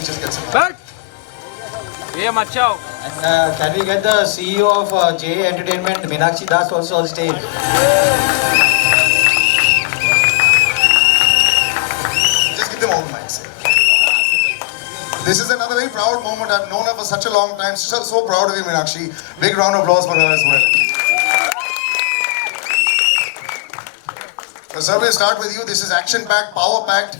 me just get some. But ये मत जाओ. And can we get the CEO of JA Entertainment, Meenakshi Das, also on stage? Just give them all the mics. This is another very proud moment. I've known her for such a long time. So proud of you, Meenakshi. Big round of applause for her as well. So, sir, we'll start with you. This is action-packed, power-packed.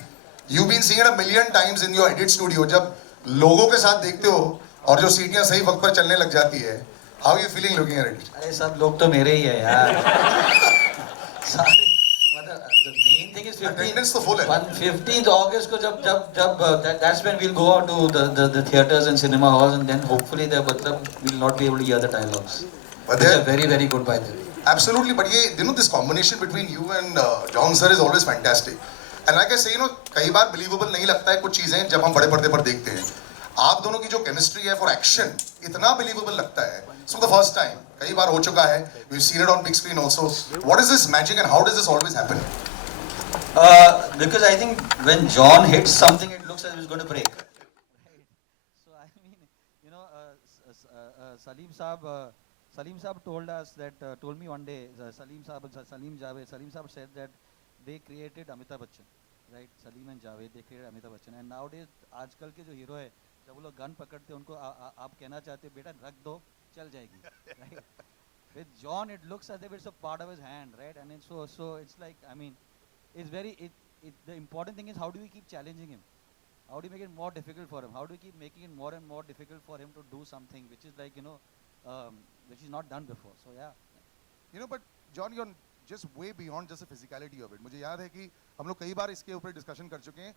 You've been seeing it a million times in your edit studio. जब लोगों के साथ देखते हो और जो सीटियां सही वक्त पर चलने लग जाती है, how are you feeling looking at it? अरे सब लोग तो मेरे ही है यार. सारे मतलब the main thing is Attendance तो full है. 15th August को जब that's when we'll go out to the theaters and cinema halls, and then hopefully the मतलब we'll not be able to hear the dialogues. But Which are then, very very good by the way. absolutely. But ये you know this combination between you and John sir is always fantastic. And like I say, you know, कई बार believable नहीं लगता है कुछ चीजें जब हम बड़े पर्दे पर देखते हैं. आप दोनों की जो chemistry है for action इतना believable लगता है. So the first time कई बार हो चुका है. We've seen it on big screen also. What is this magic and how does this always happen? Because I think when John hits something, it looks as if it's going to break. So I mean, you know, Salim Saab told us that told me one day, Salim Saab said that they created Amitabh Bachchan, right? Salim and Javed, they created Amitabh Bachchan, and nowadays आजकल के जो hero है, जब वो लोग gun पकड़ते हैं उनको आप कहना चाहते हो बेटा रख दो चल जाएगी, right? With John, it looks as if it's a part of his hand, right? And it's so it's like, I mean, it's very the important thing is how do we keep challenging him? How do you make it more difficult for him? How do you keep making it more and more difficult for him to do something which is like, you know, which is not done before? So yeah. You know, but John, you're just way beyond just the physicality of it. मुझे याद है कि हम लोग कई बार इसके ऊपर discussion कर चुके हैं.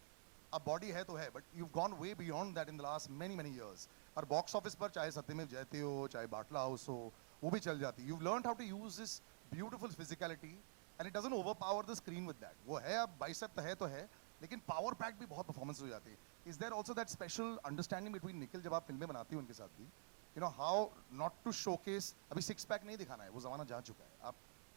अब बॉडी है तो है, but you've gone way beyond that in the last many years. और बॉक्स ऑफिस पर चाहे सत्यमेव जयते हो, चाहे बाटला हाउस हो, वो भी चल जाती. You've learned how to use this beautiful physicality, and it doesn't overpower the screen with that. वो है अब bicep है तो है, लेकिन power pack भी बहुत performance हो जाती है. Is there also that special understanding between Nikhil जब आप फिल्में बनाती हो उनके साथ भी? You know how not to showcase. अभी six pack नहीं दिखाना है, वो ज़माना जा चुका है. आप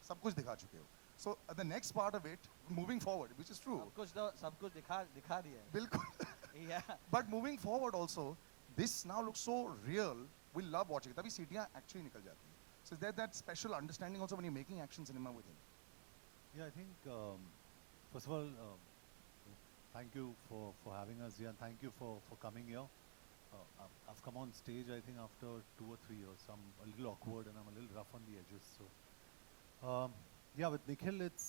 सब कुछ दिखा चुके हो. So the next part of it, moving forward, which is true. सब कुछ दिखा दिया है. बिल्कुल. Yeah. But moving forward also, this now looks so real. We love watching it. तभी सीटियाँ actually निकल जाती हैं. So is there that special understanding also when you're making action cinema with him? Yeah, I think first of all, thank you for having us here, and thank you for coming here. I've come on stage I think after 2 or 3 years. So I'm a little awkward and I'm a little rough on the edges. So yeah, with Nikhil, it's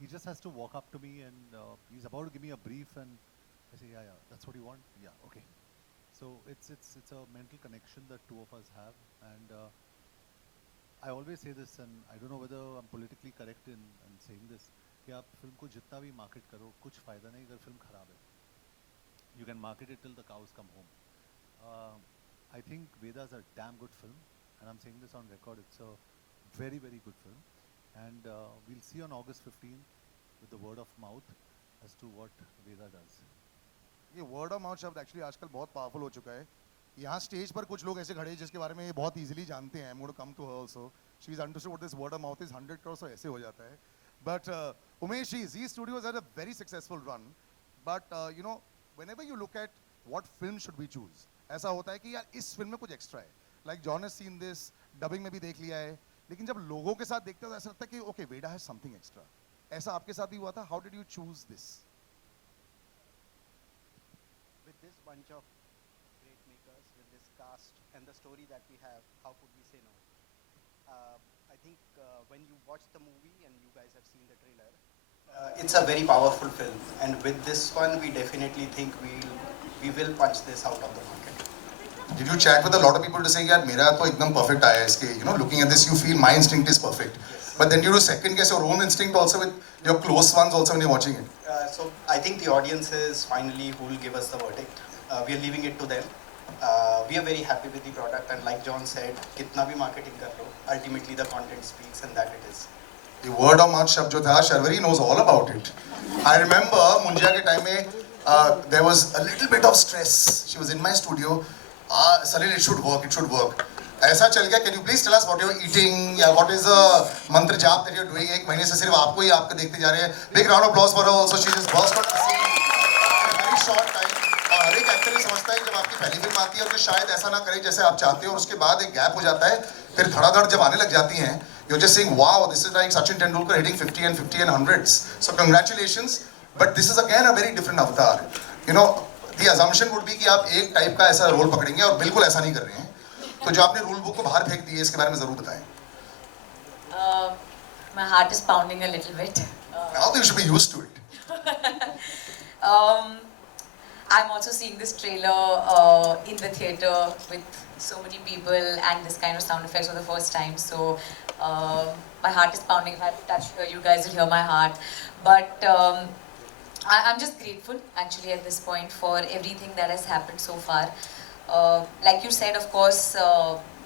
he just has to walk up to me and he's about to give me a brief and I say, yeah, that's what you want? Yeah, okay. So it's a mental connection that two of us have, and I always say this, and I don't know whether I'm politically correct in saying this, कि आप film को जितना भी market करो कुछ फ़ायदा नहीं अगर फिल्म ख़राब है. You can market it till the cows come home. I think Veda's a damn good film, and I'm saying this on record. It's a very good film, and we'll see on August 15th with the word of mouth as to what Veda does. ये word of mouth शब्द actually आजकल बहुत powerful हो चुका है. यहाँ stage पर कुछ लोग ऐसे खड़े हैं जिसके बारे में ये बहुत easily जानते हैं. I'm going to come to her also. She's understood what this word of mouth is. 100 crores तो ऐसे हो जाता है. But Umesh ji, Z Studios had a very successful run. But you know, whenever you look at what film should we choose, ऐसा होता है कि यार इस फिल्म में कुछ extra है. Like John has seen this, dubbing में भी देख लिया है. लेकिन जब लोगों के साथ देखते हो तो ऐसा लगता है कि okay, Veda has something extra. ऐसा आपके साथ भी हुआ था? How did you choose this? With this bunch of great makers, with this cast and the story that we have, how could we say no? I think when you watch the movie and you guys have seen the trailer, it's a very powerful film, and with this one we definitely think we will punch this out of the market. Did you chat with a lot of people to say यार मेरा तो एकदम perfect आया है इसके, you know, looking at this you feel my instinct is perfect. Yes. But then you do second guess your own instinct also with your close ones also when you're watching it. So I think the audience is finally who will give us the verdict. We are leaving it to them. We are very happy with the product, and like John said, कितना भी marketing कर लो, ultimately the content speaks, and that it is. The word of mouth शब्द जो था, Sharvari knows all about it. I remember Munjya के time में there was a little bit of stress. She was in my studio. Salil, it should work. ऐसा चल गया. Can you please tell us what you're eating? या what is the मंत्र जाप that you're doing? एक महीने से सिर्फ आपको ही आपके देखते जा रहे हैं. Big round of applause for her also. She just burst out of the scene in a very short time. हर एक actor है जब आपकी पहली फिल्म आती है और कि शायद ऐसा ना करे जैसे आप चाहते हो और उसके बाद एक गैप हो जाता है, फिर धड़ाधड़ जब आने लग जाती हैं, you're just saying wow, this is like Sachin Tendulkar hitting 50 and 50 and hundreds, so congratulations, but this is again a very different avatar. You know, the assumption would be कि आप एक टाइप का ऐसा रोल पकड़ेंगे और बिल्कुल ऐसा नहीं कर रहे हैं, तो जो आपने रूल बुक को बाहर फेंक दी है इसके बारे में जरूर बताएं. My heart is pounding a little bit. Now you should be used to it. I'm also seeing this trailer in the theater with so many people and this kind of sound effects for the first time. So my heart is pounding. If I touch here, you guys will hear my heart. But I'm just grateful actually at this point for everything that has happened so far. Like you said, of course,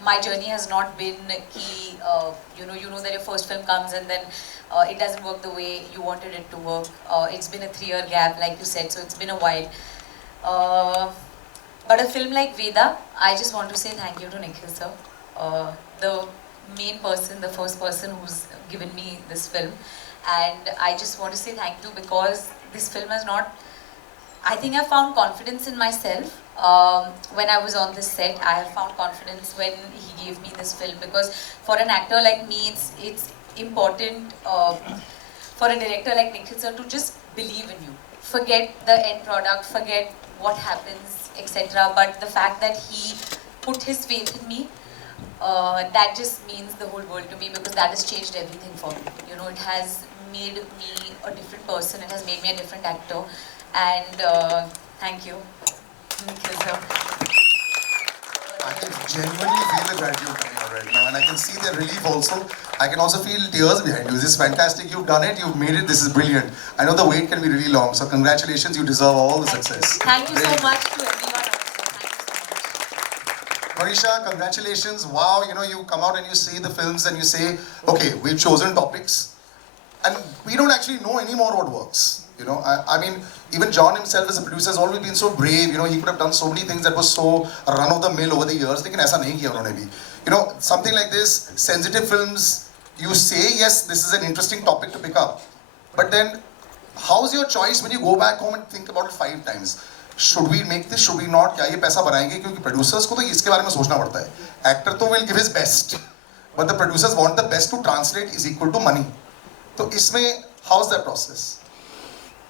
my journey has not been key. You know that your first film comes and then it doesn't work the way you wanted it to work. It's been a 3-year gap, like you said, so it's been a while. But a film like Veda, I just want to say thank you to Nikhil sir, the main person, the first person who's given me this film, and I just want to say thank you because this film has not. I think I found confidence in myself when I was on this set. I have found confidence when he gave me this film because for an actor like me, it's important for a director like Nikhil sir to just believe in you. Forget the end product, forget what happens, etc. But the fact that he put his faith in me, that just means the whole world to me because that has changed everything for me. You know, it has made me a different person. It has made me a different actor. And thank you, Nikhil sir. I can genuinely feel the gratitude coming out right now, and I can see the relief also. I can also feel tears behind you. This is fantastic. You've done it. You've made it. This is brilliant. I know the wait can be really long, so congratulations. You deserve all the success. Thank you so Really. much to everyone also. Thank you so much. Marisha, congratulations. Wow, you know, you come out and you see the films and you say, okay, we've chosen topics, and we don't actually know anymore what works. You know, I mean, even John himself as a producer has always been so brave. You know, he could have done so many things that was so run of the mill over the years. लेकिन ऐसा नहीं किया उन्होंने भी. You know, something like this, sensitive films, you say, yes, this is an interesting topic to pick up. But then, how's your choice when you go back home and think about it 5 times? Should we make this? Should we not? क्या ये पैसा बनाएंगे? क्योंकि producers को तो इसके बारे में सोचना पड़ता है. Actor तो will give his best, but the producers want the best to translate is equal to money. तो इसमें how's that process?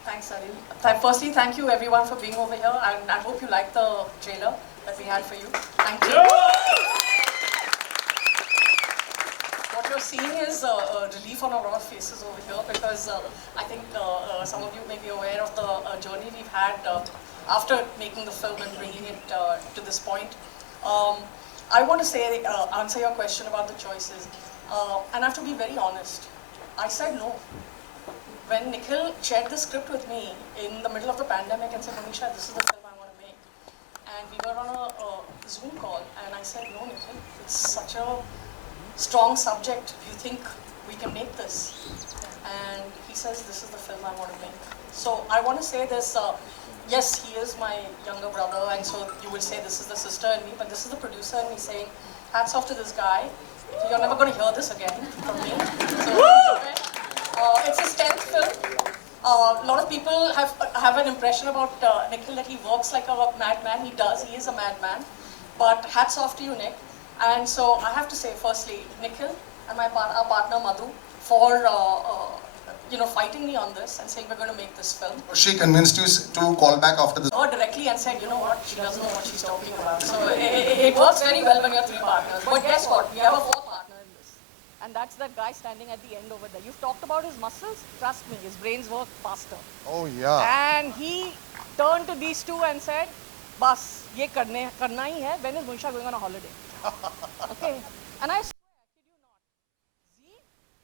Thanks, Salil. Firstly, thank you everyone for being over here, and I hope you liked the trailer that we had for you. Thank you. What you're seeing is a relief on a lot of faces over here because I think some of you may be aware of the journey we've had after making the film and bringing it to this point. I want to say, answer your question about the choices, and I have to be very honest. I said no. When Nikhil shared the script with me in the middle of the pandemic and said, Manisha, this is the film I want to make. And we were on a Zoom call and I said, no, Nikhil, it's such a strong subject. Do you think we can make this? And he says, this is the film I want to make. So I want to say this, yes, he is my younger brother and so you will say this is the sister in me, but this is the producer and he's saying, hats off to this guy. You're never going to hear this again from me. So, it's his 10th film. A lot of people have an impression about Nikhil that he works like a madman. He does. He is a madman. But hats off to you, Nick. And so I have to say, firstly, Nikhil and our partner Madhu for fighting me on this and saying we're going to make this film. She convinced you to call back after this. Her directly and said, you know what, she doesn't know what she's talking about. So it works very well when you're 3 partners. But guess what? We have a 4th partner in this. And that's that guy standing at the end over there. You've talked about his muscles. Trust me, his brains work faster. Oh yeah. And he turned to these two and said, "Bas, ye karna hi hai. When is Monisha going on a holiday?" Okay. And I swear, I kid you not, Z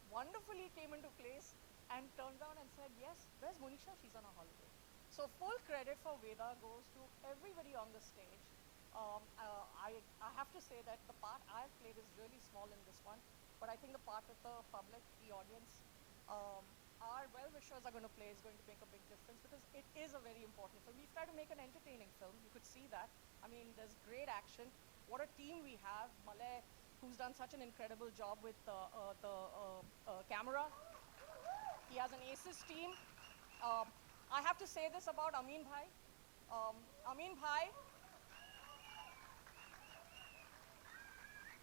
wonderfully came into place and turned around and said, "Yes, where's Monisha? She's on a holiday." So full credit for Veda goes to everybody on the stage. I have to say that the part I've played is really small in this one. But I think the part that the public, the audience, our well-wishers are going to play is going to make a big difference because it is a very important film. We've tried to make an entertaining film. You could see that. I mean, there's great action. What a team we have. Malay, who's done such an incredible job with the camera. He has an ACES team. I have to say this about Amin Bhai. Amin Bhai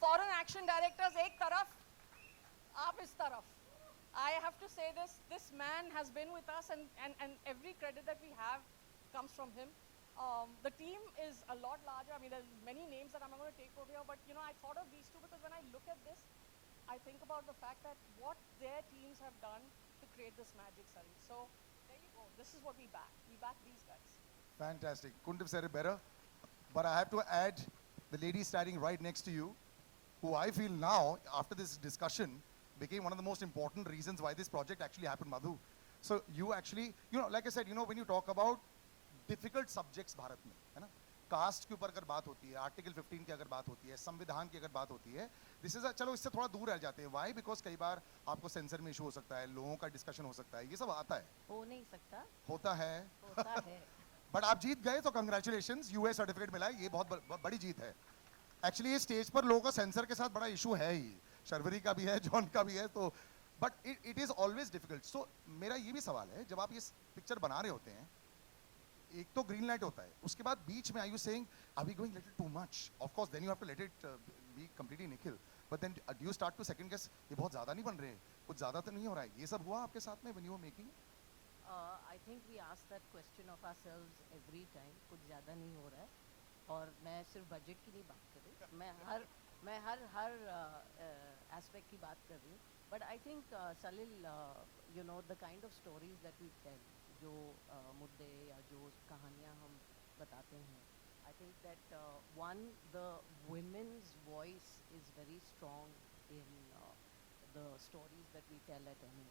foreign action directors एक तरफ, आप इस तरफ. I have to say this man has been with us and every credit that we have comes from him. The team is a lot larger. I mean, there's many names that I'm not going to take over here, but you know, I thought of these two because when I look at this, I think about the fact that what their teams have done to create this magic, Sari. So there you go. This is what we back. We back these guys. Fantastic. Couldn't have said it better. But I have to add the lady standing right next to you, who I feel now, after this discussion, became one of the most important reasons why this project actually happened, Madhu. So you actually, you know, like I said, you know, when you talk about difficult subjects Bharat में, है ना, cast के ऊपर अगर बात होती है, article 15 की अगर बात होती है, संविधान की अगर बात होती है, दिस इज चलो इससे थोड़ा दूर रह जाते हैं. वाई? बिकॉज कई बार आपको सेंसर में इशू हो सकता है, लोगों का डिस्कशन हो सकता है, ये सब आता है. हो नहीं सकता. होता है. होता है. बट आप जीत गए तो कंग्रेचुलेशंस, यूए सर्टिफिकेट मिला है, ये बहुत बड़ी जीत है. एक्चुअली ये स्टेज पर लोगों का सेंसर के साथ बड़ा इशू है ही, शर्वरी का भी है, जॉन का भी है, तो but it is always difficult. So मेरा ये भी सवाल है, जब आप ये पिक्चर बना रहे होते हैं, एक तो ग्रीन लाइट होता है, उसके बाद बीच में are you saying are we going little too much? Of course then you have to let it be completely Nikhil, but then do you start to second guess, ये बहुत ज्यादा नहीं बन रहे, कुछ ज्यादा तो नहीं हो रहा है? ये सब हुआ आपके साथ में when you were making? I think we ask that question of ourselves every time. कुछ ज़्यादा नहीं हो रहा है, और मैं सिर्फ बजट की नहीं बात कर रही, मैं हर एस्पेक्ट की बात कर रही हूँ. But I think Salil, you know, the kind of stories that we tell, जो मुद्दे या जो कहानियाँ हम बताते हैं, I think that one, the women's voice is very strong in the stories that we tell at Emmay.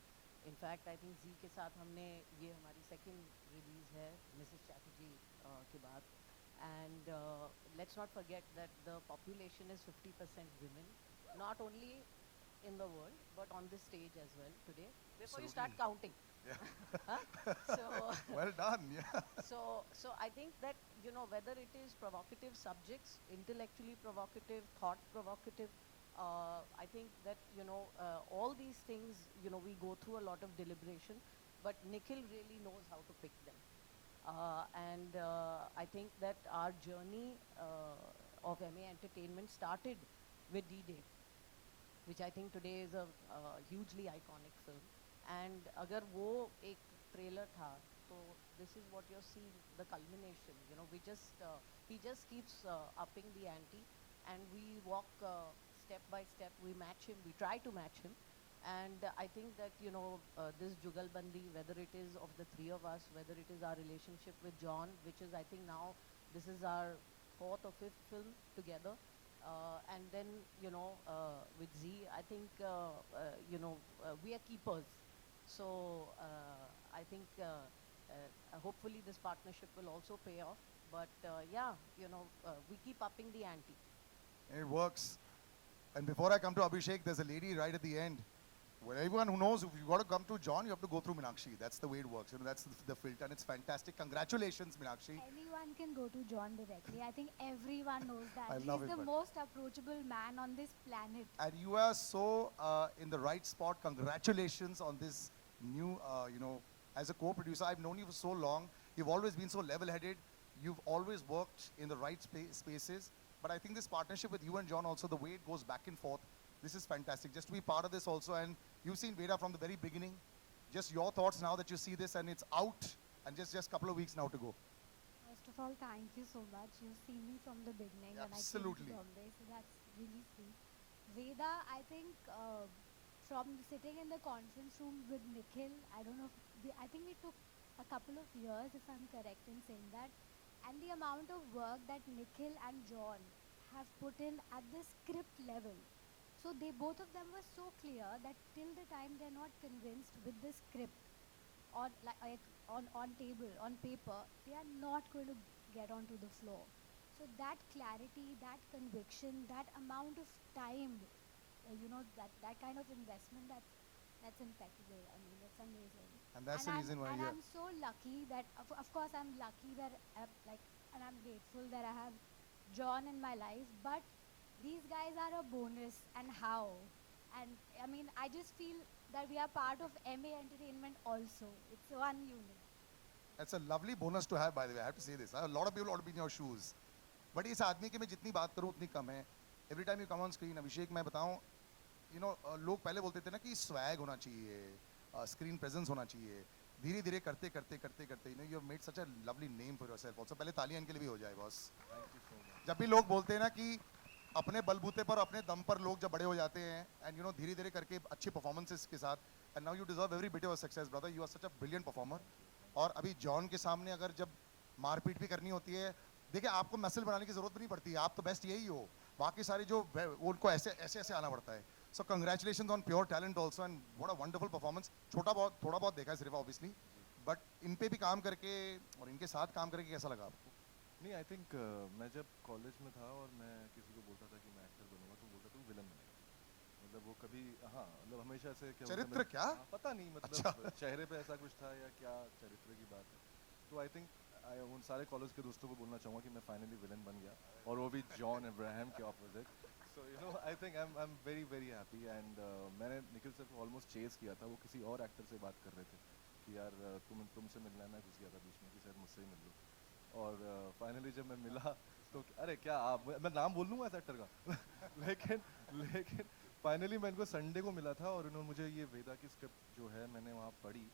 In fact I think Zee के साथ हमने, ये हमारी सेकंड रिलीज़ है मिसेस चैटर्जी के बाद, and let's not forget that the population is 50% women, not only in the world but on this stage as well today, before you start counting. So Well done. Yeah. so I think that, you know, whether it is provocative subjects, intellectually provocative, thought provocative, I think that, you know, all these things, you know, we go through a lot of deliberation, but Nikhil really knows how to pick them. And I think that our journey of MA Entertainment started with D-Day, which I think today is a hugely iconic film. And अगर वो एक trailer था, तो this is what you're seeing, the culmination. You know, he just keeps upping the ante, and we walk step by step. We match him. We try to match him. And I think that, you know, this Jugalbandi, whether it is of the three of us, whether it is our relationship with John, which is, I think now, this is our 4th or 5th film together. And then, you know, with Z, I think, you know, we are keepers. So I think hopefully this partnership will also pay off. But yeah, you know, we keep upping the ante. And it works. And before I come to Abhishek, there's a lady right at the end. Well, everyone who knows, if you got to come to John, you have to go through Meenakshi. That's the way it works. You know, that's the filter, and it's fantastic. Congratulations, Meenakshi. Anyone can go to John directly. I think everyone knows that. I love He's it, the but- most approachable man on this planet. And you are so in the right spot. Congratulations on this new, you know, as a co-producer. I've known you for so long. You've always been so level-headed. You've always worked in the right spaces. But I think this partnership with you and John also, the way it goes back and forth, this is fantastic. Just to be part of this also. And you've seen Veda from the very beginning. Just your thoughts now that you see this and it's out. And just a couple of weeks now to go. First of all, thank you so much. You've seen me from the beginning when I Absolutely. came to Bombay, so that's really sweet. Veda, I think from sitting in the conference room with Nikhil, I don't know, I think we took a couple of years, if I'm correct in saying that. And the amount of work that Nikhil and John have put in at the script level. So they, both of them were so clear that till the time they're not convinced with the script on on table, on paper, they are not going to get onto the floor. So that clarity, that conviction, that amount of time, you know, that kind of investment, that's impeccable. I mean, it's amazing. And that's the reason why you're... I'm so lucky that, of course, I'm lucky that, and I'm grateful that I have John in my life, but these guys are a bonus, and how? And I mean, I just feel that we are part of MA Entertainment also. It's one unit. That's a lovely bonus to have, by the way. I have to say this. A lot of people ought to be in your shoes. But इस आदमी की मैं जितनी बात करूं उतनी कम है. Every time you come on screen, Abhishek मैं बताऊं, यू नो लोग पहले बोलते थे ना कि स्वैग होना चाहिए, स्क्रीन प्रेजेंस होना चाहिए, धीरे धीरे करते करते करते करते you know you have made such a lovely name for yourself also. पहले तालियां इनके लिए भी हो जाए बॉस। जब भी लोग बोलते हैं ना कि अपने बलबूते पर अपने दम पर लोग जब बड़े हो जाते हैं एंड यू नो धीरे धीरे करके अच्छे परफॉर्मेंसेस के साथ, and now you deserve every bit of success brother, you are such a brilliant performer. और अभी जॉन के सामने अगर जब मारपीट भी करनी होती है, देखिए आपको मसल बनाने की जरूरत भी नहीं पड़ती है, आप तो बेस्ट यही हो, बाकी सारे जो वो उनको ऐसे ऐसे ऐसे आना पड़ता है। So congratulation on pure talent also and what a wonderful performance. छोटा बहुत थोड़ा बहुत देखा है सिर्फ ऑब्वियसली, बट इन पे भी काम करके और इनके साथ काम करके कैसा लगा आपको? नहीं, आई थिंक मैं जब कॉलेज में था और मैं किसी को बोलता था कि मैं एक्टर बनूंगा तो बोलता तू विलन बनेगा, मतलब वो कभी, हाँ मतलब हमेशा से क्या बोलते हैं, चरित्र क्या? हाँ, पता नहीं मतलब अच्छा। चेहरे पे ऐसा कुछ था या क्या चरित्र की बात है। तो आई थिंक उन सारे कॉलेज के दोस्तों को बोलना चाहूँगा कि मैं फाइनली विलन बन गया, और वो भी जॉन अब्राहम के opposite. So you know I think I am very very happy. And मैंने निखिल सर को ऑलमोस्ट चेस किया था, वो किसी और एक्टर से बात कर रहे थे कि यार तुमसे मिलना है, मैं घुस गया था बीच में कि सर मुझसे ही मिल लो, और फाइनली जब मैं मिला तो अरे क्या आप, मैं नाम बोल लूँगा इस एक्टर का लेकिन लेकिन फाइनली मैं इनको संडे को मिला था और इन्होंने मुझे ये वेदा की स्क्रिप्ट जो है मैंने वहाँ पढ़ी,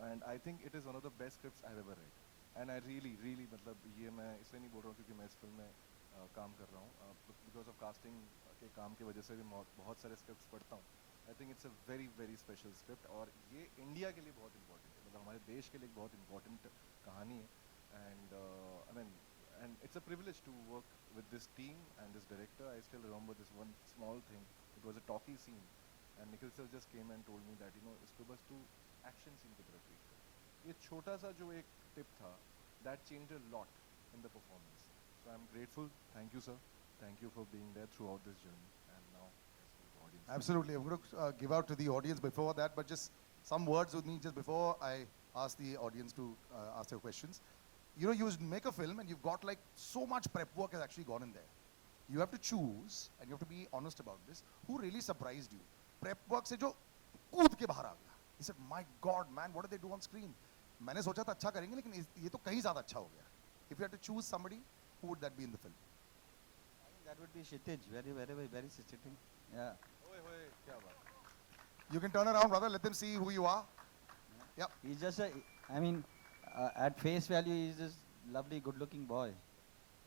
and I think it is one of the best scripts I ever read. And I really really मतलब ये मैं इसलिए नहीं बोल रहा हूँ क्योंकि मैं इस फिल्म में काम कर रहा हूँ, बिकॉज ऑफ कास्टिंग के काम की वजह से भी बहुत सारे स्क्रिप्ट्स पढ़ता हूँ। आई think it's a very very special script, और ये इंडिया के लिए बहुत इंपॉर्टेंट है, मतलब हमारे देश के लिए एक बहुत इंपॉर्टेंट कहानी है। And I mean, and it's a privilege to work with this team and this director. I still remember this one small thing. It was a talkie scene, and Nikhil sir just came and told me that इसको बस तू action scene की तरफ treat कर। ये छोटा सा जो एक tip था, that changed a lot in the performance. So I'm grateful. Thank you sir. Thank you for being there throughout this journey. And now let's go to the audience. Absolutely. I'm going to give out to the audience before that, but just some words with me just before I ask the audience to ask their questions. You know, you make a film and you've got like so much prep work has actually gone in there. You have to choose and you have to be honest about this. Who really surprised you? Prep work से जो कूद के बाहर आ गया. He said, "My God, man, what did they do on screen?" मैंने सोचा था अच्छा करेंगे लेकिन ये तो कहीं ज़्यादा अच्छा हो गया. If you had to choose somebody, who would that be in the film? I think that would be Kshitij, very, very, very, very Kshitij. Yeah. ओए होए क्या बात। You can turn around, brother. Let them see who you are. Yep. He's just a, I mean, at face value, he's this lovely, good-looking boy.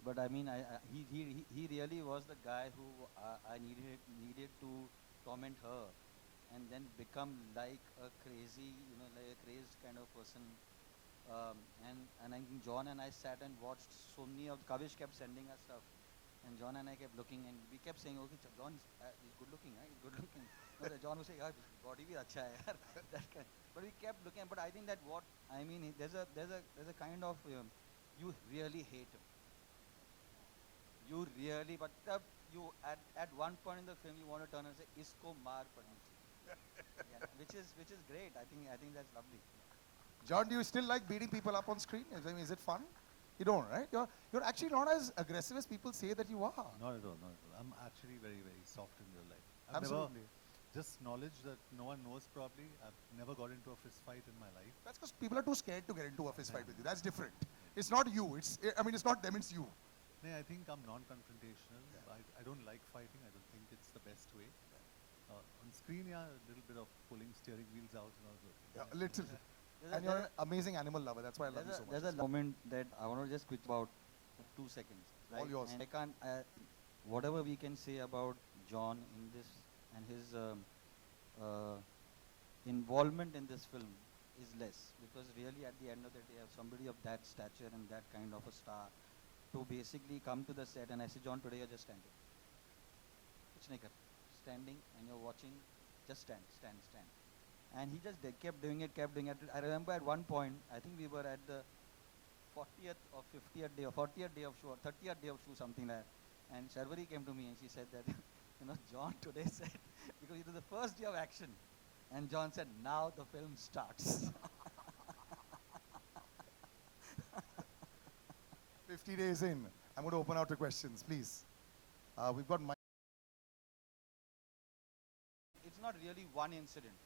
But I mean, he really was the guy who I needed to torment her, and then become like a crazy, you know, like a crazed kind of person. And I think John and I sat and watched so many of Kavish kept sending us stuff, and John and I kept looking, and we kept saying, okay, John is good looking, huh? He's good looking. No, John would say, yaar, body bhi acha hai, yaar. That kind. But we kept looking. But I think that what I mean, there's a kind of you really hate him. You really, but you at one point in the film you want to turn and say, "Isko maar padni chahiye." Yeah, which is great. I think that's lovely. John, do you still like beating people up on screen? I mean, is it fun? You don't, right? You're actually not as aggressive as people say that you are. Not at all, not at all. I'm actually very, very soft in real life. I've Absolutely. never, just knowledge that no one knows probably, I've never got into a fist fight in my life. That's because people are too scared to get into a fist fight with you. That's different. It's not you. I mean, it's not them. It's you. No, I think I'm non-confrontational. I don't like fighting. I don't think it's the best way. On screen, yeah, a little bit of pulling steering wheels out and all that. Yeah, little. And you're an amazing animal lover. That's why I love you so much. There's a moment that I want to just quick about 2 seconds. Right? All yours. And I can't. Whatever we can say about John in this and his involvement in this film is less, because really at the end of the day, somebody of that stature and that kind of a star to basically come to the set and I say, John, today you're just standing. Kuch nahi kar. Standing and you're watching, just stand. And he just kept doing it. I remember at one point, I think we were at the 40th or 50th day or 40th day of show or 30th day of show, something like that. And Sharvari came to me and she said that, you know, John today said, because it was the first day of action, and John said, now the film starts. 50 days in, I'm going to open out to questions, please. We've got Mike. It's not really one incident,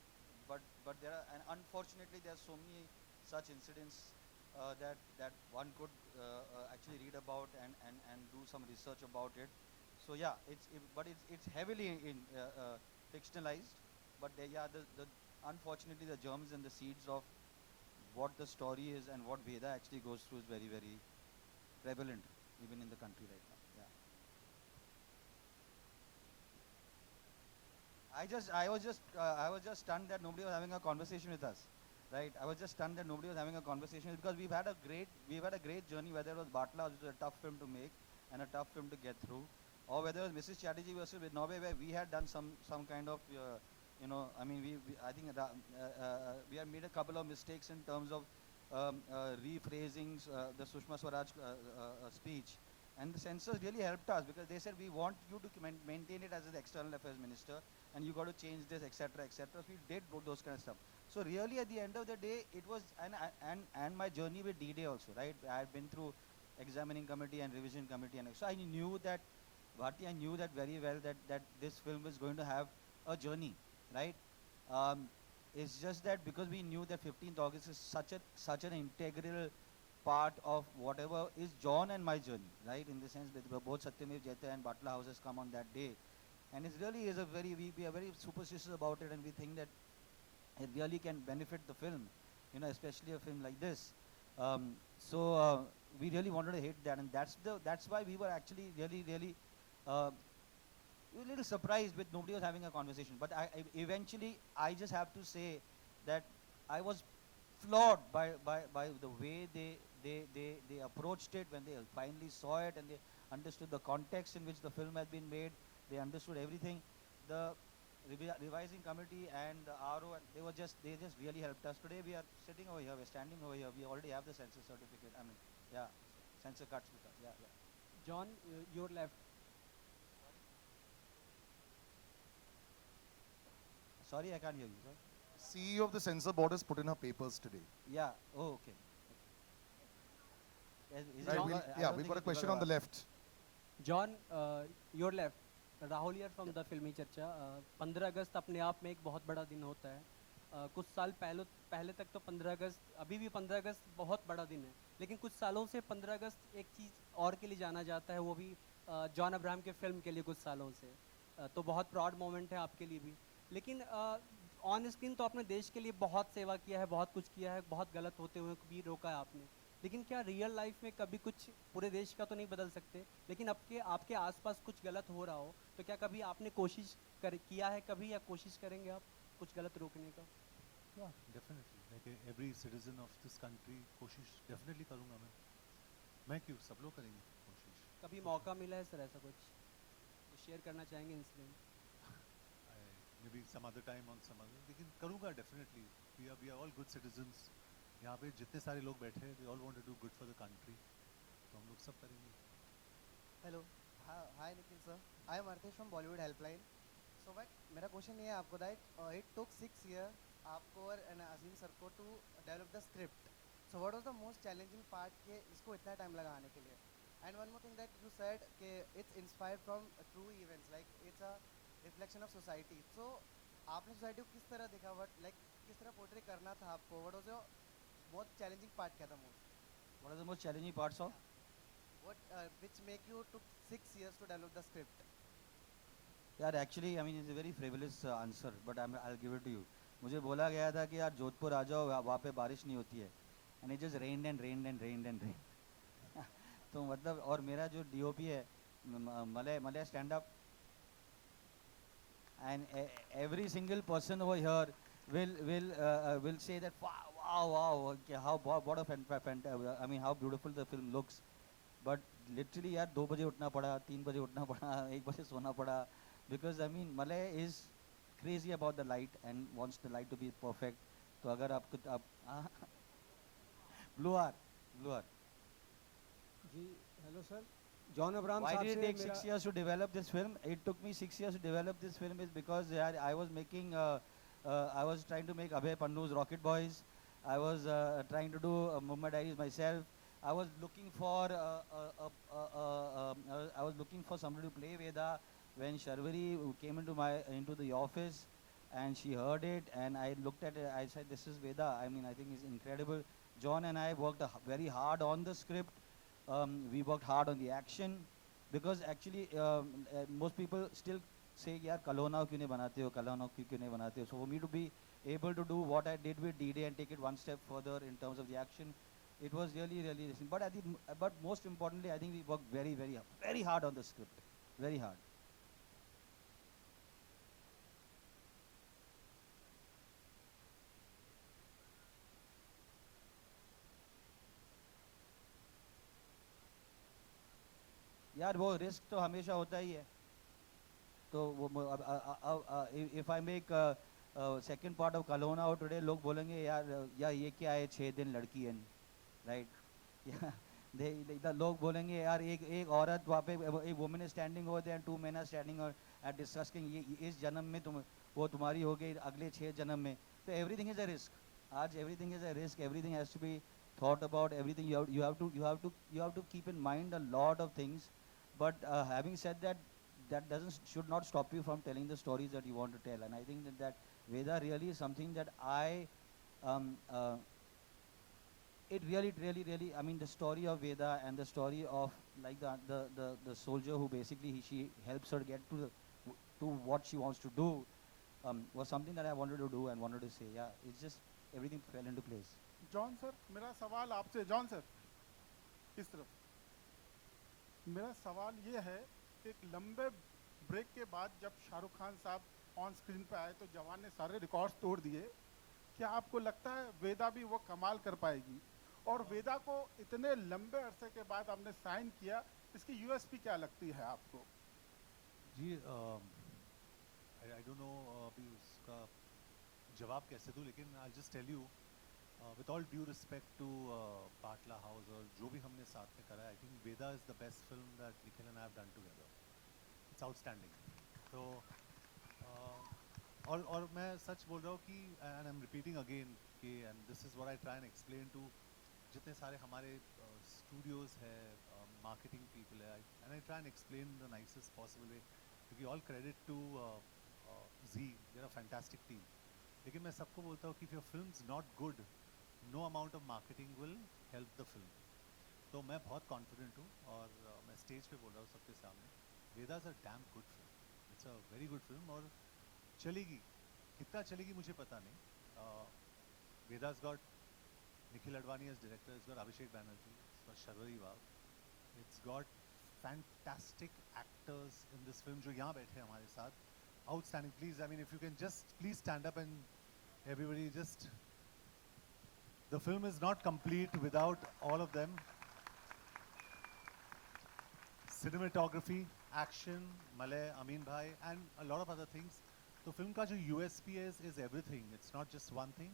but there are, and unfortunately there are so many such incidents that one could actually read about and do some research about it. So yeah, but it's heavily fictionalized. But yeah, unfortunately the germs and the seeds of what the story is and what Veda actually goes through is very, very prevalent even in the country right now. Yeah. I was just stunned that nobody was having a conversation with us, right? I was just stunned that nobody was having a conversation because we've had a great journey. Whether it was Batla, which was a tough film to make and a tough film to get through, or whether it was Mrs. Chatterjee versus with Norway, where we had done some kind of, I mean, I think we have made a couple of mistakes in terms of rephrasing the Sushma Swaraj speech. And the censors really helped us because they said, we want you to maintain it as an external affairs minister and you got to change this, etc., etc. So we did those kind of stuff. So really at the end of the day, it was, and my journey with D-Day also, right? I had been through examining committee and revision committee. And so I knew that, Bharti, I knew that very well that this film was going to have a journey, right? It's just that because we knew that 15th August is such an integral part of whatever is John and my journey, right? In the sense that both Satyamev Jayate and Batla houses come on that day. And it really is we are very superstitious about it, and we think that it really can benefit the film, especially a film like this. We really wanted to hit that, and that's why we were actually really we were a little surprised with nobody was having a conversation. But eventually I just have to say that I was floored by the way they approached it when they finally saw it and they understood the context in which the film had been made. They understood everything. The revising committee and the RO, and they just really helped us. Today we are sitting over here, we're standing over here. We already have the censor certificate. I mean, yeah, censor cuts with us. Yeah. John, your left. Sorry, I can't hear you. Sorry. CEO of the censor board has put in her papers today. Yeah. Oh, okay. Right, we've got a question on the left. John, your left. Rahul यार from the फिल्मी चर्चा 15 अगस्त अपने आप में एक बहुत बड़ा दिन होता है कुछ साल पहले तक तो 15 अगस्त अभी भी 15 अगस्त बहुत बड़ा दिन है लेकिन कुछ सालों से 15 अगस्त एक चीज़ और के लिए जाना जाता है वो भी जॉन अब्राहम के फिल्म के लिए कुछ सालों से तो बहुत प्राउड मोमेंट है आपके लिए भी लेकिन ऑन स्क्रीन तो आपने देश के लिए बहुत सेवा किया है बहुत कुछ किया है बहुत गलत होते हुए भी रोका है आपने लेकिन क्या रियल लाइफ में कभी कुछ पूरे देश का तो नहीं बदल सकते लेकिन आपके आसपास कुछ गलत हो रहा हो तो क्या कभी आपने कोशिश किया है कभी या कोशिश करेंगे आप कुछ गलत रोकने का Yeah, definitely. Like every citizen of this country, कोशिश definitely करूँगा मैं क्यों सब लोग करेंगे कोशिश कभी मौका मिला है सर ऐसा कुछ शेयर करना चाहेंगे incident maybe some other time on some other लेकिन करूँगा definitely. We are all good citizens. यहाँ पे जितने सारे लोग बैठे हैं we all want to do good for the country. तो हम लोग सब करेंगे. Hello, hi Nikhil sir. I am Arthesh from Bollywood Helpline. So मेरा क्वेश्चन ये है आपको that it took 6 years आपको और अजीम सर को to develop the script. So what was the most challenging part के इसको इतना टाइम लगा आने के लिए? And one more thing that you said कि it's inspired from true events, like it's a reflection of society. So आपने society को किस तरह देखा? किस तरह पोर्ट्रे करना था आपको? What was your most challenging part क्या था most? What are the most challenging parts of? Which make you took 6 years to develop the script? यार actually I mean it's a very frivolous answer but I'll give it to you. मुझे बोला गया था कि यार जोधपुर आ जाओ वहाँ पे बारिश नहीं होती है and it just rained and rained and rained and rained. तो मतलब और मेरा जो DOP है Malay stand up and every single person over here will say that wow okay, what a I mean how beautiful the film looks but literally यार 2 बजे उठना पड़ा 3 बजे उठना पड़ा 1 बजे सोना पड़ा because I mean Malay is crazy about the light and wants the light to be perfect तो अगर आप blue R जी hello sir John Abraham why साहब did it से take मेरा 6 years to develop this film it took me 6 years to develop this film is because I was making I was trying to make Abhay Pannu's Rocket Boys I was trying to do Mumbai Diaries myself I was looking for I was looking for somebody to play Veda when Sharvari came into the office and she heard it and I looked at it I said this is Veda I mean I think it's incredible John and I worked very hard on the script we worked hard on the action because actually most people still say यार कलोनाव क्यों नहीं बनाते हो, कलोनाव क्यों नहीं बनाते हो. So for me to be able to do what I did with D-Day and take it one step further in terms of the action, it was really listening. But most importantly, I think we worked very hard on the script, very hard. यार वो risk तो हमेशा होता ही है. तो वो if I make second part of कलोना और टुडे लोग बोलेंगे यार ये क्या है 6 दिन लड़की है, राइट. लोग बोलेंगे यार एक औरत वहाँ पे, एक women is standing over there and 2 men are standing और एट डिस्कसिंग ये इस जन्म में वो तुम्हारी हो गई, अगले 6 जन्म में. तो एवरीथिंग इज अ रिस्क. आज everything is a risk. Everything has to be thought about. Everything you have to keep in mind a lot of things. But having said that, that should not stop you from telling the stories that you want to tell. And I think that Veda really is something that it really, I mean, the story of Veda and the story of like the soldier who basically she helps her get to what she wants to do was something that I wanted to do and wanted to say. Yeah, it's just everything fell into place. John sir, मेरा सवाल आपसे, John sir इस तरफ, मेरा सवाल ये है, एक लंबे ब्रेक के बाद जब शाहरुख खान साहब ऑन स्क्रीन पे आए तो जवान ने सारे रिकॉर्ड्स तोड़ दिए. क्या आपको लगता है वेदा भी वो कमाल कर पाएगी? और वेदा को इतने लंबे अरसे के बाद आपने साइन किया, इसकी यूएसपी क्या लगती है आपको? जी आई डोंट नो अभी उसका जवाब कैसे दूं, लेकिन I just tell you with all due respect to Patla House और जो भी हमने साथ में करा है, I think Veda is the best film that Nikhil and I have done together. It's outstanding. तो और मैं सच बोल रहा हूँ कि and I'm repeating again कि and this is what I try and explain to जितने सारे हमारे studios है, marketing people है, and I try and explain in the nicest possible way, क्योंकि all credit to Z, they're a fantastic team. लेकिन मैं सबको बोलता हूँ कि if your film's not good, no amount of marketing will help the film. तो मैं बहुत confident हूँ और मैं stage पे बोल रहा हूँ सबके सामने, Veda is a damn good film. It's a very good film और चलेगी, कितना चलेगी मुझे पता नहीं. Veda's got Nikhil Advani as director, it's got Abhishek Banerjee, it's got Sharvari Vav, it's got fantastic actors in this film जो यहाँ बैठे हैं हमारे साथ. Outstanding. Please, I mean, if you can just please stand up and everybody just. The film is not complete without all of them. Cinematography, action, Malay, Amin Bhai, and a lot of other things. So film का जो USP is everything. It's not just one thing,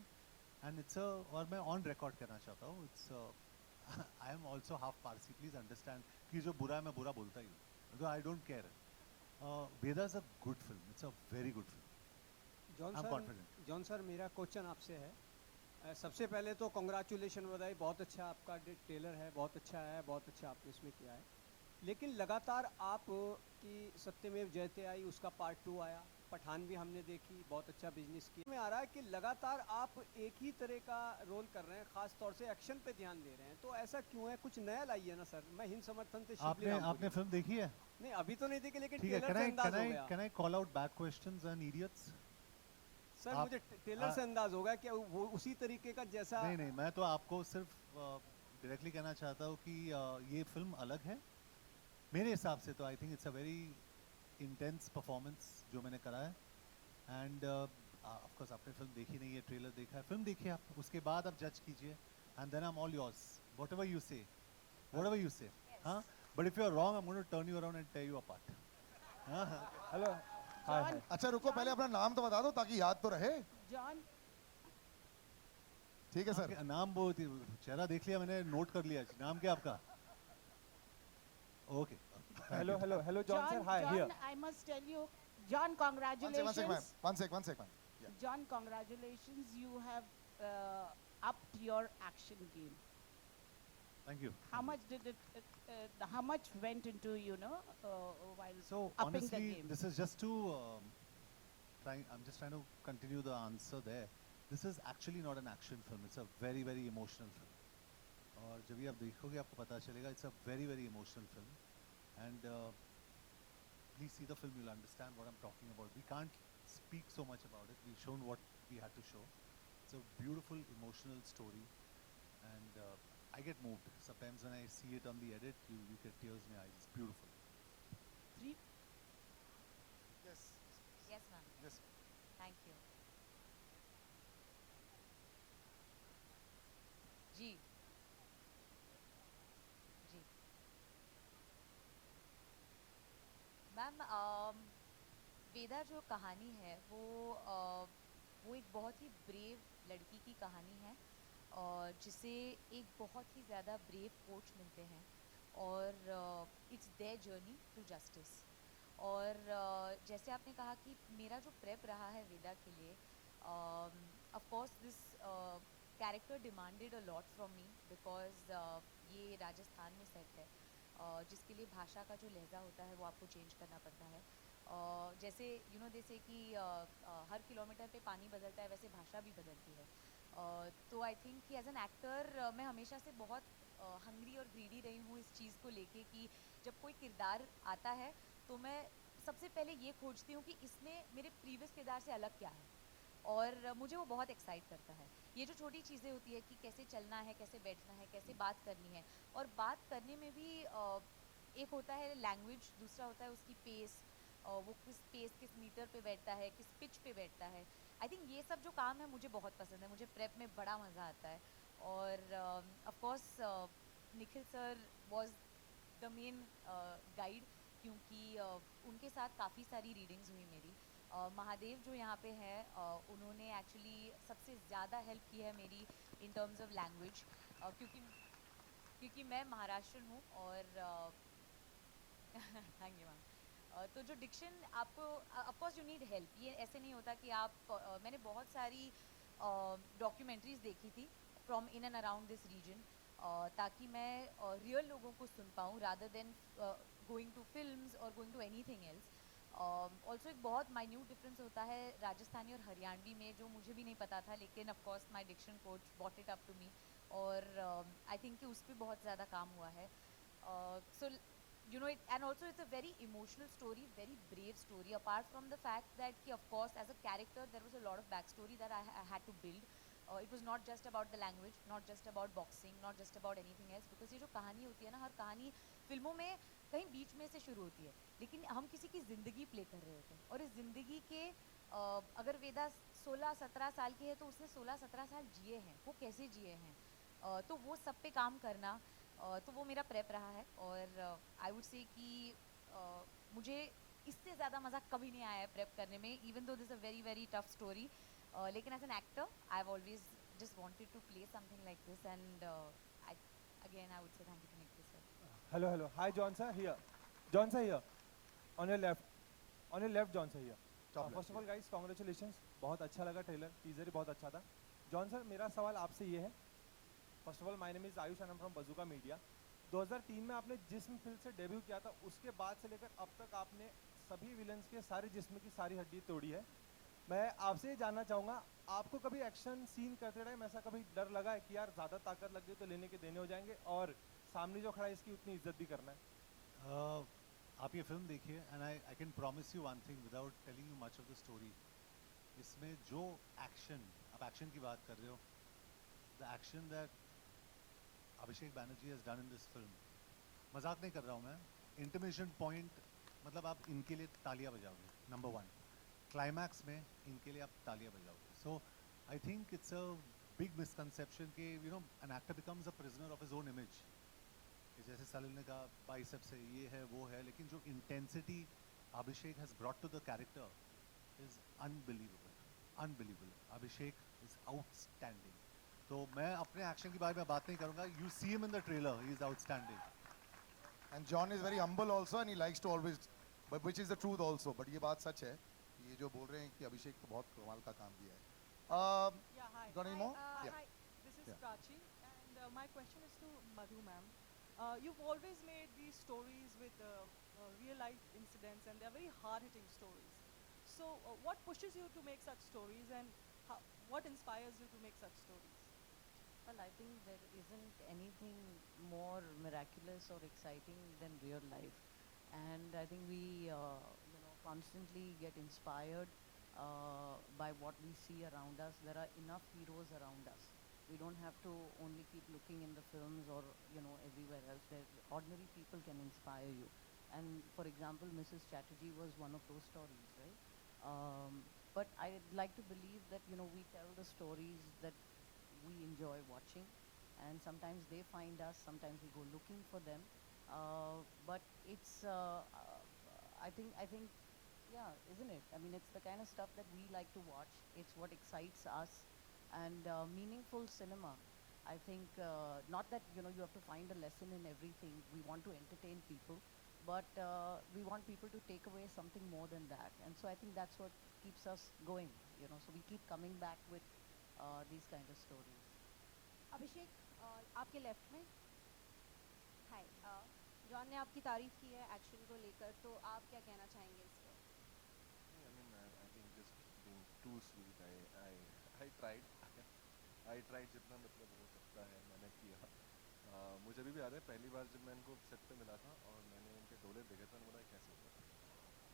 and it's a. और मैं on record कहना चाहता हूँ. It's I am also half Parsi. Please understand कि जो बुरा है मैं बुरा बोलता ही हूँ. Because I don't care. Veda is a good film. It's a very good film. I'm confident. John sir, मेरा क्वेश्चन आपसे है. सबसे पहले तो कॉन्ग्रेचुलेशन बधाई, बहुत अच्छा आपका ट्रेलर है, बहुत अच्छा है, बहुत अच्छा आपने इसमें किया है. लेकिन लगातार आप की सत्यमेव जयते आई, उसका पार्ट 2 आया, पठान भी हमने देखी, बहुत अच्छा बिजनेस किया. में आ रहा है कि लगातार आप एक ही तरह का रोल कर रहे हैं, खास तौर से एक्शन पे ध्यान दे रहे हैं. तो ऐसा क्यों है? कुछ नया लाइए ना सर. मैं हिंद समर्थन से आपने फिल्म देखी है? नहीं, अभी तो नहीं देखी, लेकिन ठीक है. ट्रेलर से अंदाज हो गया. Can I call out back questions and idiots? Sir मुझे ट्रेलर से अंदाज होगा कि वो उसी तरीके का जैसा. नहीं, मैं तो आपको सिर्फ डायरेक्टली कहना चाहता हूँ कि ये फिल्म अलग है मेरे हिसाब से. तो आई think it's a very intense performance जो मैंने करा है. एंड ऑफ कोर्स आपने फिल्म देखी नहीं है, ट्रेलर देखा है. फिल्म देखिए आप, उसके बाद आप जज कीजिए. And then I am all yours, whatever you say. हाँ, but if you are wrong, I am going to turn you around and tear you apart. Hello. अच्छा रुको, पहले अपना नाम तो बता दो ताकि याद तो रहे. जॉन. ठीक है सर. नाम वो चेहरा देख लिया मैंने, नोट कर लिया. नाम क्या आपका? Okay. Hello John sir. Hi. Here I must tell you, John, congratulations. One sec. Yeah. John, congratulations. You have upped your action game. Thank you. How much did it? How much went into while So upping honestly, the game? this is just to I'm just trying to continue the answer there. This is actually not an action film. It's a very, very emotional film. और जब भी आप देखोगे आपको पता चलेगा. It's a very, very emotional film. And please see the film, you'll understand what I'm talking about. We can't speak so much about it. We've shown what we had to show. It's a beautiful, emotional story. And I get moved. Sometimes when I see it on the edit, you get tears in your eyes. It's beautiful. Three. Yes. Yes, ma'am. Yes. Thank you. जी जी ma'am, Veda जो कहानी है वो एक बहुत ही brave लड़की की कहानी है, और जिसे एक बहुत ही ज़्यादा ब्रेव कोच मिलते हैं, और it's their journey to justice. और जैसे आपने कहा कि मेरा जो प्रेप रहा है वेदा के लिए, of course this character demanded a lot from me, because ये राजस्थान में सेट है, जिसके लिए भाषा का जो लहजा होता है वो आपको चेंज करना पड़ता है। जैसे जैसे कि हर किलोमीटर पे पानी बदलता है, वैसे भाषा भी बदलती है। तो आई थिंक कि एज एन एक्टर मैं हमेशा से बहुत हंग्री और ग्रीडी रही हूँ इस चीज़ को लेके कि जब कोई किरदार आता है तो मैं सबसे पहले ये खोजती हूँ कि इसमें मेरे प्रीवियस किरदार से अलग क्या है, और मुझे वो बहुत एक्साइट करता है। ये जो छोटी चीज़ें होती है कि कैसे चलना है, कैसे बैठना है, कैसे बात करनी है, और बात करने में भी एक होता है लैंग्वेज, दूसरा होता है उसकी पेस, वो किस पेस, किस मीटर पे बैठता है, किस पिच पे बैठता है। आई थिंक ये सब जो काम है मुझे बहुत पसंद है, मुझे प्रेप में बड़ा मज़ा आता है। और of course Nikhil sir was the main guide, क्योंकि उनके साथ काफ़ी सारी रीडिंग्स हुई मेरी। महादेव जो यहाँ पे है, उन्होंने एक्चुअली सबसे ज़्यादा हेल्प की है मेरी इन टर्म्स ऑफ लैंग्वेज, क्योंकि मैं महाराष्ट्रन हूँ, और थैंक यू मैम। तो जो डिक्शन आपको, ऑफकोर्स यू नीड हेल्प, ये ऐसे नहीं होता कि आप मैंने बहुत सारी डॉक्यूमेंट्रीज देखी थी from in and around this region, ताकि मैं रियल लोगों को सुन पाऊँ rather than going to films और going to anything else. Also एक बहुत माइन्यूट डिफरेंस होता है राजस्थानी और हरियाणवी में, जो मुझे भी नहीं पता था, लेकिन of course my diction coach bought it up to me, और आई थिंक कि उस पर बहुत ज़्यादा काम हुआ है। सो and also it's a very emotional story, very brave story, apart from the fact that ki of course as a character there was a lot of backstory that I had to build. It was not just about the language, not just about boxing, not just about anything else, because ये जो कहानी होती है ना, हर कहानी फिल्मों में कहीं बीच में से शुरू होती है, लेकिन हम किसी की ज़िंदगी प्ले कर रहे होते हैं, और इस ज़िंदगी के अगर वेदा 16-17 साल की है तो उसने 16-17 साल जिए हैं, वो कैसे जिए हैं, तो वो सब पे काम करना, तो वो मेरा प्रेप रहा है। और आई वुड से कि मुझे इससे ज़्यादा मज़ा कभी नहीं आया है प्रेप करने में, even though this a very very tough story, लेकिन as an actor I have always just wanted to play something like this, and again I would say thank you to Nikhil sir. Hello. Hi, John sir, here. John sir here. On your left, John sir here. First of all, guys, congratulations. बहुत अच्छा लगा trailer, teaser ही बहुत अच्छा था। John sir, मेरा सवाल आपसे ये है, first of all my name is Ayush and I am from Bazooka Media. 2003 में आपने जिस्म फिल्म से डेब्यू किया था, उसके बाद से लेकर अब तक आपने सभी विलन्स के सारे जिस्म की सारी हड्डी तोड़ी है। मैं आपसे ये जानना चाहूँगा, आपको कभी एक्शन सीन करते टाइम ऐसा कभी डर लगा है कि यार ज़्यादा ताकत लग गई तो लेने के देने हो जाएंगे, और सामने जो खड़ा है इसकी उतनी इज्जत भी करना है? आप ये फिल्म देखिए, and I can promise you one thing without telling you much of the story. इसमें जो एक्शन, आप एक्शन की बात कर रहे हो, the action that Abhishek Banerjee has done in this film, मजाक नहीं कर रहा हूँ मैं, इंटरमिशन पॉइंट, मतलब आप इनके लिए तालियां बजाओगे, नंबर 1। क्लाइमैक्स में इनके लिए आप तालियां बजाओगे। So I think it's a big misconception कि an actor becomes a prisoner of his own image, कि जैसे सलिल ने कहा बाइसेप से ये है वो है, लेकिन जो intensity Abhishek has brought to the character is unbelievable. Abhishek is outstanding. तो मैं अपने एक्शन के बारे में बात नहीं करूंगा, you see him in the trailer, he is outstanding. And John is very humble also, and he likes to always, but which is the truth also. But ये बात सच है, ये जो बोल रहे हैं कि अभिषेक तो बहुत कमाल का काम किया है। Yeah, hi. Got any more? Yeah. Hi, this is Yeah. Prachi, and my question is to Madhu ma'am. You've always made these stories with real life incidents, and they're very hard-hitting stories. So, what pushes you to make such stories, and what inspires you to make such stories? Well, I think there isn't anything more miraculous or exciting than real life. and I think we, constantly get inspired by what we see around us. There are enough heroes around us. We don't have to only keep looking in the films or, everywhere else. There, ordinary people can inspire you. And for example, Mrs. Chatterjee was one of those stories, right? But I'd like to believe that, we tell the stories that we enjoy watching, and sometimes they find us, sometimes we go looking for them. But it's, I think, yeah, isn't it? I mean, it's the kind of stuff that we like to watch. It's what excites us, and meaningful cinema. I think not that you have to find a lesson in everything. We want to entertain people, but we want people to take away something more than that. And so I think that's what keeps us going. So we keep coming back with these kind of stories. अभिषेक आपके left में हाय John ने आपकी तारीफ की है action को लेकर तो आप क्या कहना चाहेंगे इस पर I mean, I think just being too sweet. I tried. I tried जितना मतलब हो सकता है मैंने किया. मुझे अभी भी याद है पहली बार जब मैं इनको सेट पे मिला था और मैंने इनके डोले देखे थे, मैंने बोला कैसे होगा,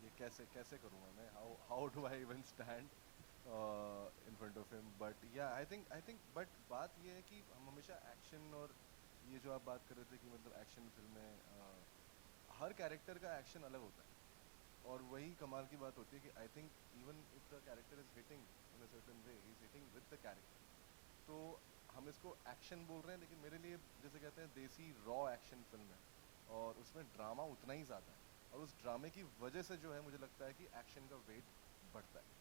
ये कैसे करूँगा मैं, how do I even stand in front of him. But yeah, I think but बात ये है कि हम हमेशा एक्शन और ये जो आप बात कर रहे थे कि मतलब एक्शन फिल्में हर कैरेक्टर का एक्शन अलग होता है और वही कमाल की बात होती है कि I think even if the character is hitting in a certain way, he is hitting with the character. तो हम इसको एक्शन बोल रहे हैं लेकिन मेरे लिए जैसे कहते हैं देसी रॉ एक्शन फिल्म है और उसमें ड्रामा उतना ही ज़्यादा है और उस ड्रामे की वजह से जो है मुझे लगता है कि एक्शन का वेट बढ़ता है.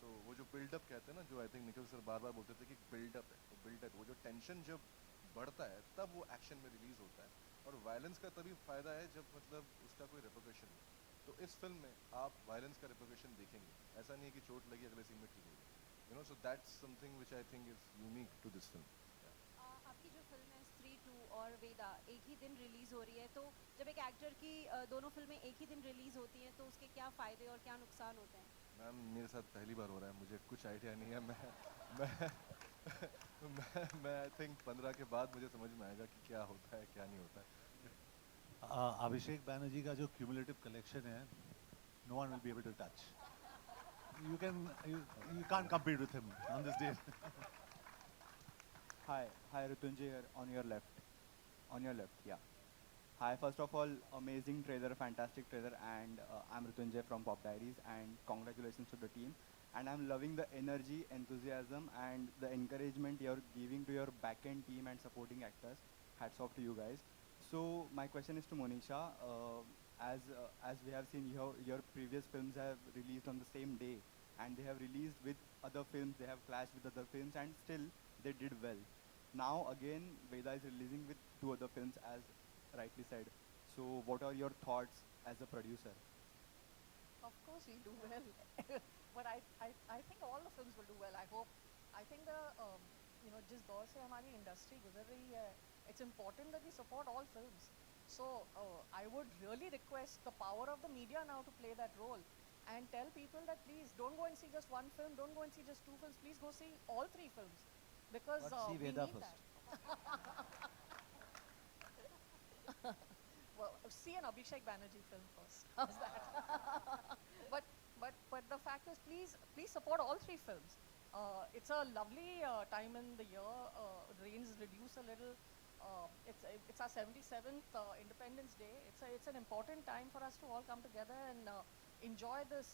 सो वो जो बिल्डअप कहते हैं ना, जो आई थिंक निखिल सर बार बार बोलते थे कि बिल्डअप है, वो बिल्डअप, वो जो टेंशन जब बढ़ता है तब वो एक्शन में रिलीज होता है और वायलेंस का तभी फ़ायदा है जब मतलब उसका कोई रेपोकेशन हो. तो इस फिल्म में आप वायलेंस का रेपोकेशन देखेंगे, ऐसा नहीं है कि चोट लगी अगले सीन में ठीक हो गया, so that's something which I think is unique to this film. आपकी जो फिल्म है स्त्री 2 और वेदा एक ही दिन रिलीज हो रही है तो जब एक एक्टर की दोनों फिल्में एक ही दिन रिलीज होती हैं तो उसके क्या फ़ायदे और क्या नुकसान होते हैं? मैम मेरे साथ पहली बार हो रहा है, मुझे कुछ आइडिया नहीं है. मैं आई थिंक 15 के बाद मुझे समझ में आएगा कि क्या होता है क्या नहीं होता है. अभिषेक बैनर्जी का जो क्यूमुलेटिव कलेक्शन है, no one will be able to touch. You can't compete with him on this day. Hi, Ritunjay here on your left, yeah. Hi, first of all, amazing trailer, fantastic trailer, and I'm Ritunjay from Pop Diaries, and congratulations to the team. And I'm loving the energy, enthusiasm, and the encouragement you're giving to your back-end team and supporting actors. Hats off to you guys. So my question is to Monisha. As we have seen, your previous films have released on the same day, and they have released with other films. They have clashed with other films, and still they did well. Now again, Veda is releasing with 2 other films, as rightly said. So what are your thoughts as a producer? Of course we'll do well. But I think all the films will do well. I hope. I think जिस दौर से हमारी industry गुजर रही है, it's important that we support all films. So I would really request the power of the media now to play that role and tell people that please don't go and see just one film, don't go and see just 2 films, please go see all 3 films because But see we Veda need first. that. Well, see an Abhishek Banerjee film first. How's that? but the fact is, please support all 3 films. It's a lovely time in the year. Rains reduce a little. It's our 77th Independence Day. It's an important time for us to all come together and enjoy this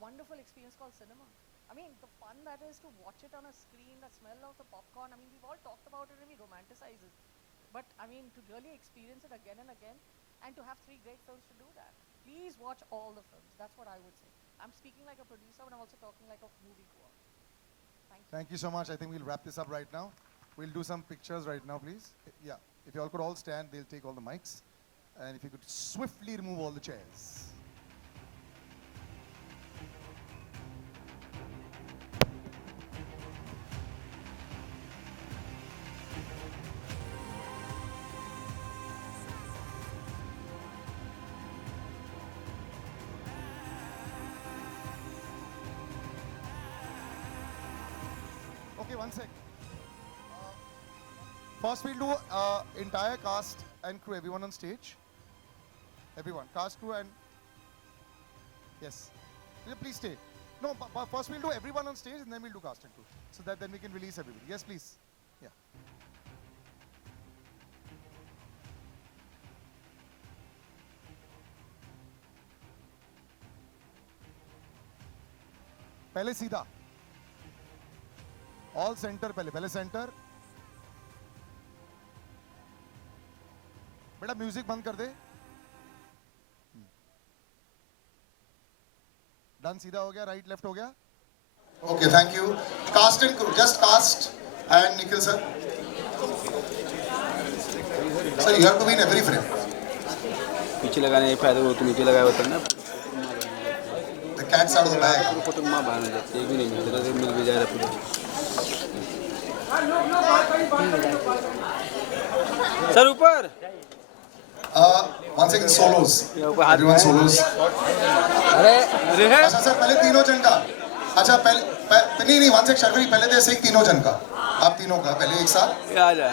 wonderful experience called cinema. I mean, the fun that is to watch it on a screen, the smell of the popcorn. I mean, we've all talked about it and we romanticize it. But I mean, to really experience it again and again, and to have 3 great films to do that. Please watch all the films. That's what I would say. I'm speaking like a producer, but I'm also talking like a movie goer. Thank you. Thank you so much. I think we'll wrap this up right now. We'll do some pictures right now, please. Yeah, if you all could all stand, they'll take all the mics. And if you could swiftly remove all the chairs. Okay, one sec. First we'll do entire cast and crew, everyone on stage. Everyone, cast, crew, and yes. Yeah, please stay. No, first we'll do everyone on stage, and then we'll do cast and crew, so that then we can release everybody. Yes, please. Yeah. पहले सीधा. All center पहले center. बेटा music बंद कर दे. Done, सीधा हो गया, right left हो गया. Okay, thank you. Cast and crew, just cast and Nikhil sir. Sir, you have to be in every frame. पीछे लगाने का फायदा वो तो नीचे लगाया होता है ना. The cat's out of the bag. Photo मां बाहर नहीं जाती, एक भी नहीं मिलता, तो मिल भी जा रहा पूरा. सर ऊपर. One second, solos. Everyone solos. अरे अच्छा सर, पहले तीनों जन का. अच्छा पहले नहीं 1 sec, शर्वरी पहले दे से तीनों जन का. आप तीनों का पहले एक साथ. आ जा.